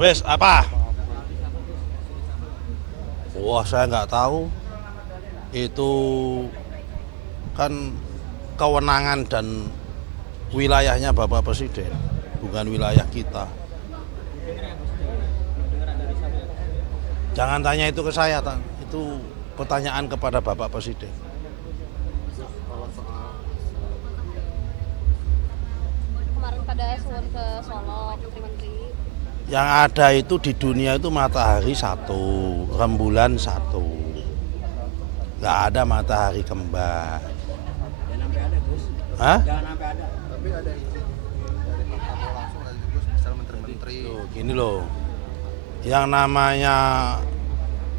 Wes apa? Wah, saya nggak tahu. Itu kan kewenangan dan wilayahnya Bapak Presiden, bukan wilayah kita. Jangan tanya itu ke saya, itu pertanyaan kepada Bapak Presiden. Kemarin pada suun ke Solo, menteri-menteri. Yang ada itu di dunia itu matahari satu, rembulan satu. Nggak ada matahari kembar. Jangan sampai ada, Gus. Hah? Jangan sampai ada. Tapi ada izin dari Pak Prabowo langsung dari Gus, misal menteri-menteri. Tuh, gini loh, yang namanya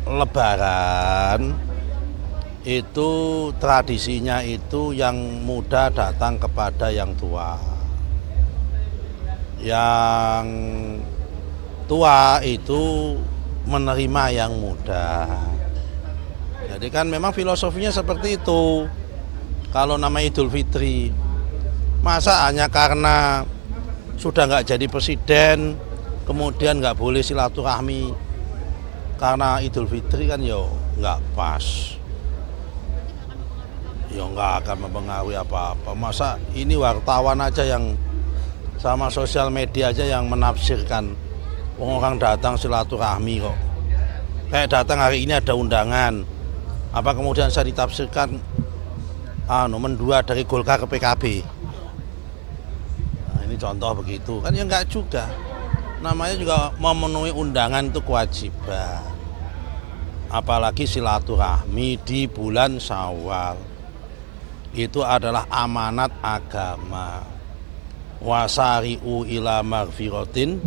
Lebaran itu tradisinya itu yang muda datang kepada yang tua. Yang tua itu menerima yang muda. Jadi kan memang filosofinya seperti itu. Kalau nama Idul Fitri, masa hanya karena sudah nggak jadi presiden, kemudian nggak boleh silaturahmi karena Idul Fitri kan yo nggak pas. Yo nggak akan mempengaruhi apa-apa. Masa ini wartawan aja yang sama sosial media aja yang menafsirkan orang datang silaturahmi kok. Kayak datang hari ini ada undangan. Apa kemudian saya ditafsirkan mendua dari Golkar ke PKB. Nah, ini contoh begitu. Kan ya enggak juga. Namanya juga memenuhi undangan itu kewajiban. Apalagi silaturahmi di bulan Syawal. Itu adalah amanat agama. Wasari'u ila magfiratin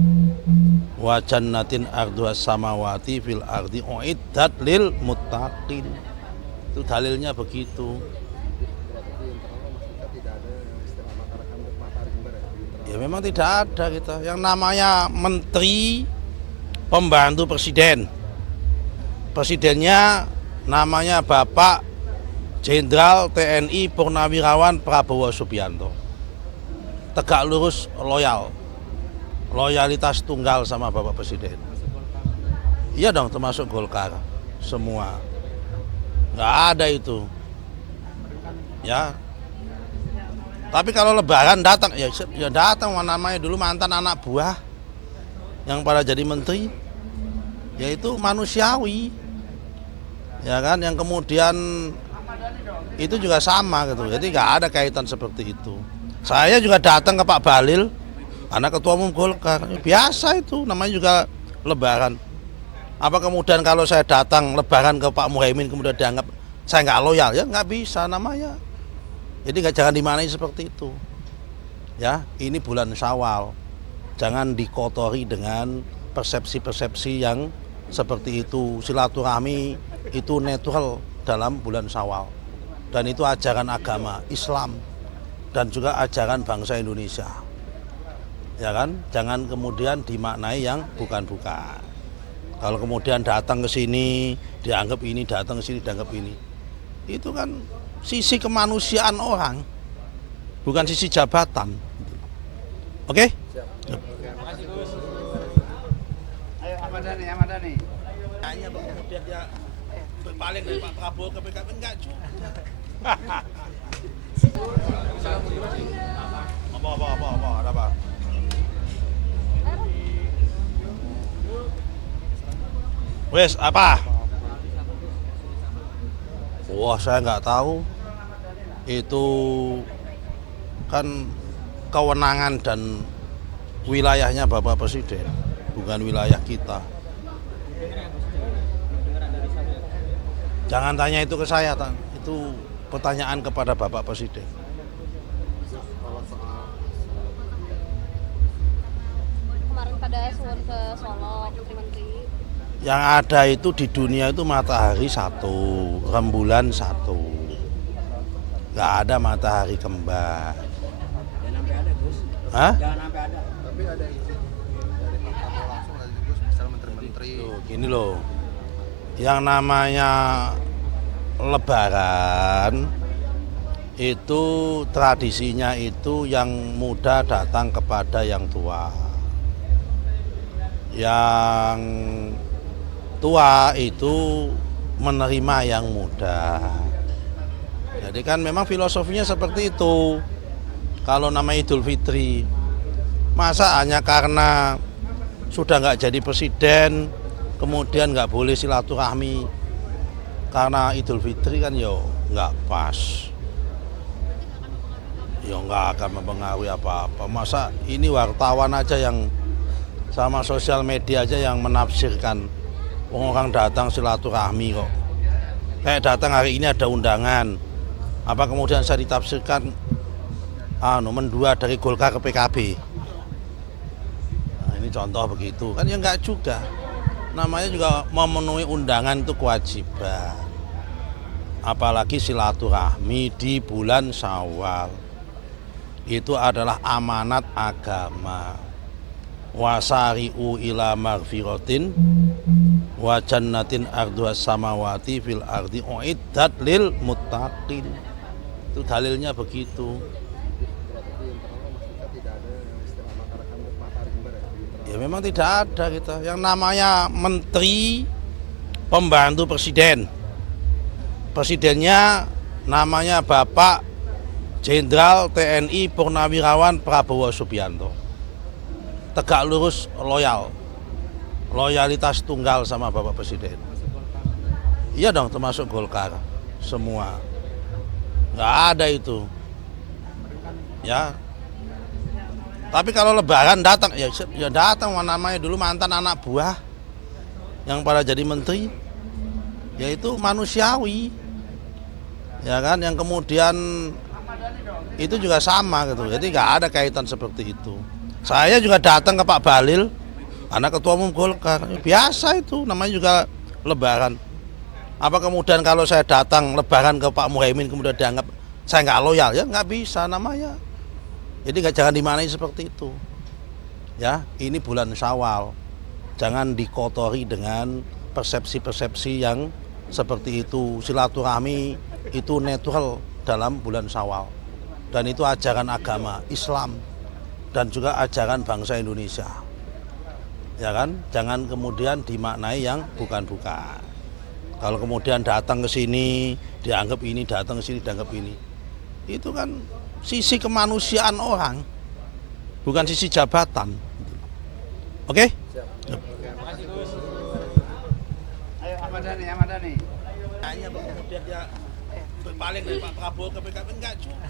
wa jannatin arduhas samawati fil ardi uiddat lil muttaqin. Itu dalilnya begitu. Berarti di internal Mas kita tidak ada yang istilah masyarakat matahari kembar ya di internal. Ya memang tidak ada kita. Yang namanya menteri pembantu presiden. Presidennya namanya Bapak Jenderal TNI Purnawirawan Prabowo Subianto. Tegak lurus, loyal. Loyalitas tunggal sama Bapak Presiden. Iya dong, termasuk Golkar. Semua. Nggak ada itu. Ya. Tapi kalau Lebaran datang, ya datang, namanya dulu mantan anak buah yang pada jadi menteri. Yaitu manusiawi. Ya kan, yang kemudian itu juga sama gitu. Jadi nggak ada kaitan seperti itu. Saya juga datang ke Pak Bahlil, anak ketua umum Golkar. Biasa itu, namanya juga Lebaran. Apa kemudian kalau saya datang Lebaran ke Pak Muhaimin kemudian dianggap saya nggak loyal? Ya nggak bisa namanya. Jadi jangan dimaknai seperti itu. Ya, ini bulan Syawal. Jangan dikotori dengan persepsi-persepsi yang seperti itu. Silaturahmi itu netral dalam bulan Syawal. Dan itu ajaran agama Islam. Dan juga ajaran bangsa Indonesia. Ya kan? Jangan kemudian dimaknai yang bukan-bukan. Kalau kemudian datang ke sini, dianggap ini, datang ke sini, dianggap ini. Itu kan sisi kemanusiaan orang, bukan sisi jabatan. Oke? Ayo Ahmad Dhani, Ahmad Dhani. Kayaknya kemudian dia berpaling dari Pak Prabowo ke PKB, enggak juga. Apa, ada apa? Wes apa? Wah, saya nggak tahu. Itu kan kewenangan dan wilayahnya Bapak Presiden, bukan wilayah kita. Jangan tanya itu ke saya, itu pertanyaan kepada Bapak Presiden. Kemarin pada suun ke Solo, menteri-menteri. Yang ada itu di dunia itu matahari satu, rembulan satu. Nggak ada matahari kembar. Jangan sampai ada, Gus. Hah? Jangan sampai ada. Tapi ada izin dari Pak Prabowo langsung dari Gus, misal menteri-menteri. Tuh, gini loh, yang namanya Lebaran itu tradisinya itu yang muda datang kepada yang tua. yang tua itu menerima yang muda. Jadi kan memang filosofinya seperti itu. Kalau nama Idul Fitri, masa hanya karena sudah nggak jadi presiden, kemudian nggak boleh silaturahmi karena Idul Fitri kan yo nggak pas. Ya nggak akan mempengaruhi apa-apa. Masa ini wartawan aja yang sama sosial media aja yang menafsirkan orang datang silaturahmi kok. Kayak datang hari ini ada undangan. Apa kemudian saya ditafsirkan mendua dari Golkar ke PKB. Nah, ini contoh begitu. Kan ya enggak juga. Namanya juga memenuhi undangan itu kewajiban. Apalagi silaturahmi di bulan Syawal. Itu adalah amanat agama. Wasari'u ila magfiratin wa jannatin arduhas samawati fil ardi uiddat lil muttaqin. Itu dalilnya begitu. Berarti internal Mas Ika tidak ada istilah masyarakat bermata rimba ya di internal. Ya memang tidak ada kita. Yang namanya menteri pembantu presiden. Presidennya namanya Bapak Jenderal TNI Purnawirawan Prabowo Subianto. Tegak lurus loyal. Loyalitas tunggal sama Bapak Presiden. Iya dong, termasuk Golkar. Semua. Nggak ada itu. Ya. Tapi kalau lebaran datang, ya datang, namanya dulu mantan anak buah yang pada jadi menteri. Yaitu manusiawi. Ya kan, yang kemudian itu juga sama gitu. Jadi nggak ada kaitan seperti itu. Saya juga datang ke Pak Bahlil, anak ketua umum Golkar. Biasa itu, namanya juga lebaran. Apa kemudian kalau saya datang lebaran ke Pak Muhaimin kemudian dianggap saya nggak loyal? Ya nggak bisa namanya. Jadi jangan dimaknai seperti itu. Ya, ini bulan Syawal. Jangan dikotori dengan persepsi-persepsi yang seperti itu. Silaturahmi itu netral dalam bulan Syawal. Dan itu ajaran agama Islam dan juga ajaran bangsa Indonesia. Ya kan? Jangan kemudian dimaknai yang bukan-bukan. Kalau kemudian datang ke sini dianggap ini, datang ke sini dianggap ini. Itu kan sisi kemanusiaan orang, bukan sisi jabatan. Oke? Ayo Ahmad Dhani, Ahmad Dhani. Hanya kemudian dia berpaling dari Pak Prabowo ke PKB enggak juga.